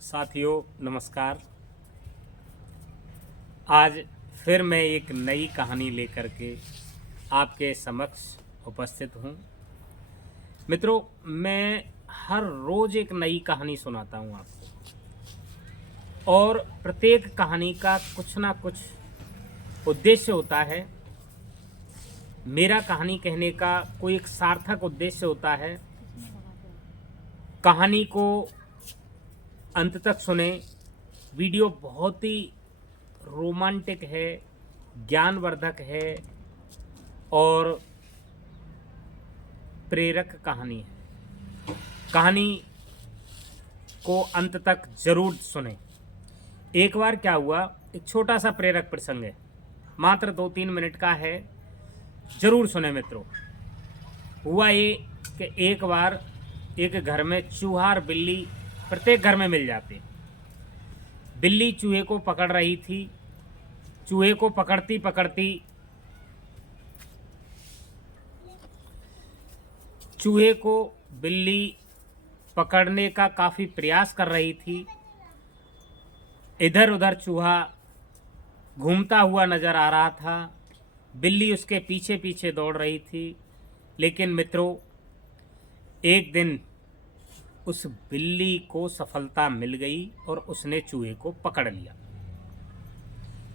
साथियों नमस्कार। आज फिर मैं एक नई कहानी लेकर के आपके समक्ष उपस्थित हूँ। मित्रों, मैं हर रोज़ एक नई कहानी सुनाता हूँ आपको, और प्रत्येक कहानी का कुछ ना कुछ उद्देश्य होता है। मेरा कहानी कहने का कोई एक सार्थक उद्देश्य होता है। कहानी को अंत तक सुने। वीडियो बहुत ही रोमांटिक है, ज्ञानवर्धक है और प्रेरक कहानी है। कहानी को अंत तक जरूर सुने। एक बार क्या हुआ, एक छोटा सा प्रेरक प्रसंग है, मात्र 2-3 मिनट का है, जरूर सुने मित्रों। हुआ ये कि एक बार एक घर में चूहा और बिल्ली प्रत्येक घर में मिल जाते। बिल्ली चूहे को पकड़ रही थी। चूहे को पकड़ती पकड़ती चूहे को बिल्ली पकड़ने का काफ़ी प्रयास कर रही थी। इधर उधर चूहा घूमता हुआ नज़र आ रहा था। बिल्ली उसके पीछे पीछे दौड़ रही थी। लेकिन मित्रों, एक दिन उस बिल्ली को सफलता मिल गई और उसने चूहे को पकड़ लिया।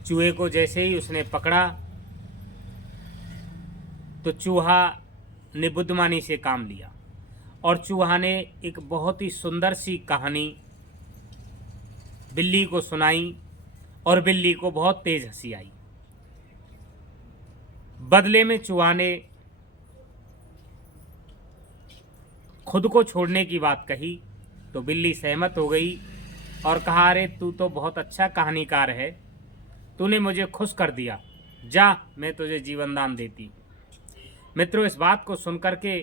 चूहे को जैसे ही उसने पकड़ा तो चूहा ने बुद्धिमानी से काम लिया और चूहा ने एक बहुत ही सुंदर सी कहानी बिल्ली को सुनाई और बिल्ली को बहुत तेज हंसी आई। बदले में चूहा ने खुद को छोड़ने की बात कही तो बिल्ली सहमत हो गई और कहा, अरे तू तो बहुत अच्छा कहानीकार है, तूने मुझे खुश कर दिया, जा मैं तुझे जीवन दान देती। मित्रों, इस बात को सुनकर के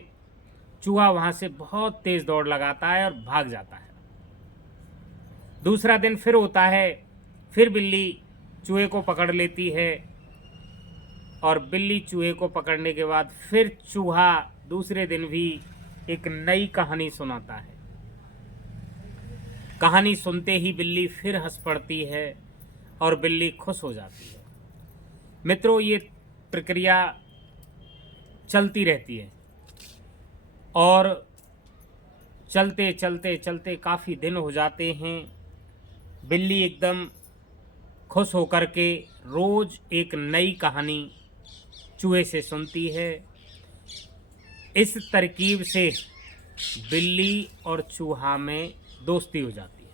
चूहा वहाँ से बहुत तेज दौड़ लगाता है और भाग जाता है। दूसरा दिन फिर होता है, फिर बिल्ली चूहे को पकड़ लेती है और बिल्ली चूहे को पकड़ने के बाद फिर चूहा दूसरे दिन भी एक नई कहानी सुनाता है। कहानी सुनते ही बिल्ली फिर हंस पड़ती है और बिल्ली खुश हो जाती है। मित्रों, ये प्रक्रिया चलती रहती है और चलते चलते चलते काफ़ी दिन हो जाते हैं। बिल्ली एकदम खुश होकर के रोज़ एक नई कहानी चूहे से सुनती है। इस तरकीब से बिल्ली और चूहा में दोस्ती हो जाती है।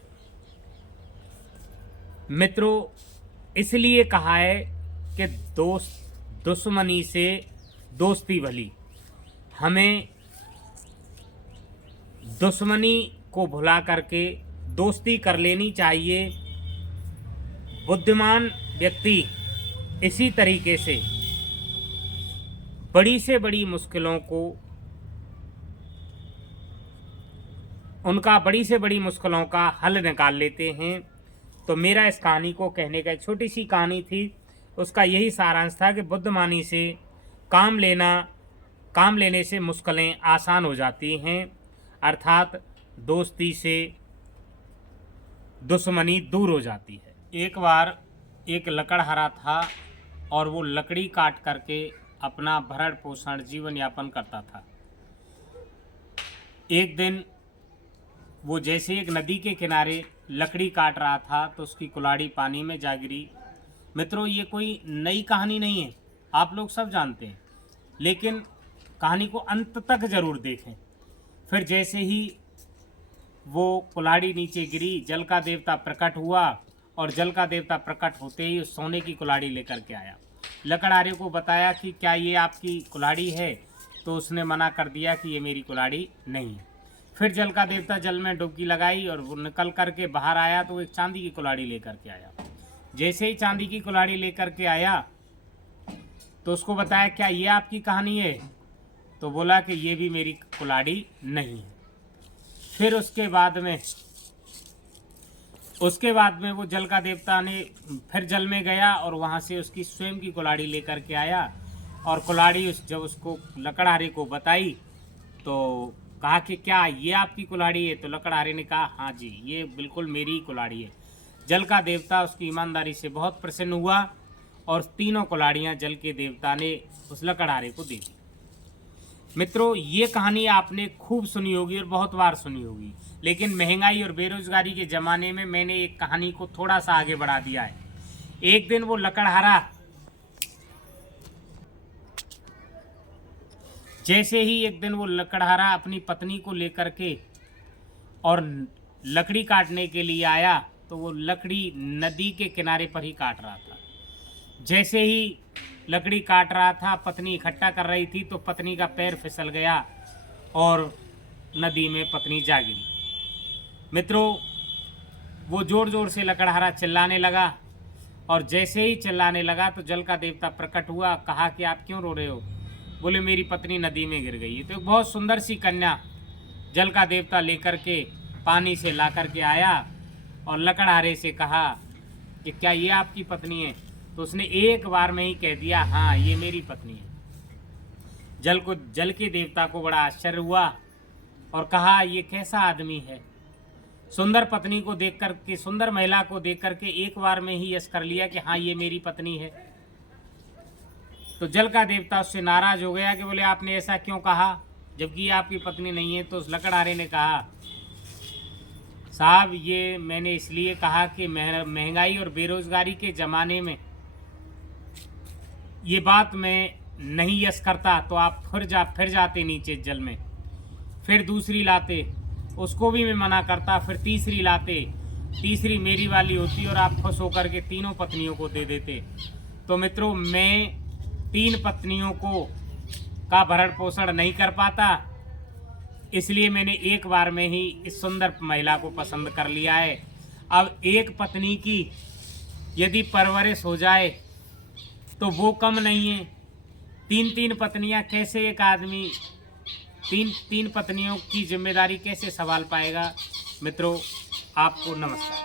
मित्रों, इसलिए कहा है कि दुश्मनी से दोस्ती भली। हमें दुश्मनी को भुला करके दोस्ती कर लेनी चाहिए। बुद्धिमान व्यक्ति इसी तरीके से बड़ी से बड़ी मुश्किलों को का हल निकाल लेते हैं। तो मेरा इस कहानी को कहने का एक छोटी सी कहानी थी, उसका यही सारांश था कि बुद्धिमानी से काम लेने से मुश्किलें आसान हो जाती हैं, अर्थात दोस्ती से दुश्मनी दूर हो जाती है। एक बार एक लकड़हारा था और वो लकड़ी काट करके अपना भरण पोषण जीवन यापन करता था। एक दिन वो जैसे एक नदी के किनारे लकड़ी काट रहा था तो उसकी कुल्हाड़ी पानी में जा गिरी। मित्रों, ये कोई नई कहानी नहीं है, आप लोग सब जानते हैं, लेकिन कहानी को अंत तक जरूर देखें। फिर जैसे ही वो कुल्हाड़ी नीचे गिरी, जल का देवता प्रकट हुआ और जल का देवता प्रकट होते ही उस सोने की कुल्हाड़ी लेकर के आया। लकड़हारे को बताया कि क्या ये आपकी कुल्हाड़ी है, तो उसने मना कर दिया कि ये मेरी कुल्हाड़ी नहीं है। फिर जल का देवता जल में डुबकी लगाई और वो निकल करके बाहर आया तो एक चांदी की कुल्हाड़ी लेकर के आया। जैसे ही चांदी की कुल्हाड़ी लेकर के आया तो उसको बताया, क्या ये आपकी कहानी है? तो बोला कि ये भी मेरी कुल्हाड़ी नहीं है। फिर उसके बाद में वो जल का देवता ने फिर जल में गया और वहाँ से उसकी स्वयं की कुल्हाड़ी लेकर के आया और कुल्हाड़ी जब उसको लकड़हारे को बताई तो कहा कि क्या ये आपकी कुल्हाड़ी है? तो लकड़हारे ने कहा हाँ जी, ये बिल्कुल मेरी ही कुल्हाड़ी है। जल का देवता उसकी ईमानदारी से बहुत प्रसन्न हुआ और तीनों कुल्हाड़ियाँ जल के देवता ने उस लकड़हारे को दे दी। मित्रों, ये कहानी आपने खूब सुनी होगी और बहुत बार सुनी होगी, लेकिन महंगाई और बेरोजगारी के ज़माने में मैंने एक कहानी को थोड़ा सा आगे बढ़ा दिया है। एक दिन वो लकड़हारा जैसे ही एक दिन वो लकड़हारा अपनी पत्नी को लेकर के और लकड़ी काटने के लिए आया, तो वो लकड़ी नदी के किनारे पर ही काट रहा था। जैसे ही लकड़ी काट रहा था, पत्नी इकट्ठा कर रही थी, तो पत्नी का पैर फिसल गया और नदी में पत्नी जा गिरी। मित्रों, वो ज़ोर ज़ोर से लकड़हारा चिल्लाने लगा और जैसे ही चिल्लाने लगा तो जल का देवता प्रकट हुआ। कहा कि आप क्यों रो रहे हो? बोले मेरी पत्नी नदी में गिर गई है। तो एक बहुत सुंदर सी कन्या जल का देवता लेकर के पानी से ला कर के आया और लकड़हारे से कहा कि क्या ये आपकी पत्नी है? तो उसने एक बार में ही कह दिया हाँ, ये मेरी पत्नी है। जल के देवता को बड़ा आश्चर्य हुआ और कहा ये कैसा आदमी है? सुंदर पत्नी को देख कर के, सुंदर महिला को देख कर के एक बार में ही यश कर लिया कि हाँ, ये मेरी पत्नी है। तो जल का देवता उससे नाराज हो गया कि बोले आपने ऐसा क्यों कहा, जबकि ये आपकी पत्नी नहीं है। तो उस लकड़हारे ने कहा साहब, ये मैंने इसलिए कहा कि महंगाई और बेरोजगारी के ज़माने में ये बात मैं नहीं यश करता तो आप फिर जाते नीचे जल में, फिर दूसरी लाते, उसको भी मैं मना करता, फिर तीसरी लाते, तीसरी मेरी वाली होती और आप खुश होकर के तीनों पत्नियों को दे देते। तो मित्रों, मैं 3 पत्नियों का भरण पोषण नहीं कर पाता, इसलिए मैंने एक बार में ही इस सुंदर महिला को पसंद कर लिया है। अब एक पत्नी की यदि परवरिश हो जाए तो वो कम नहीं है। 3 पत्नियां कैसे एक आदमी 3 पत्नियों की जिम्मेदारी कैसे संभाल पाएगा? मित्रों, आपको नमस्कार।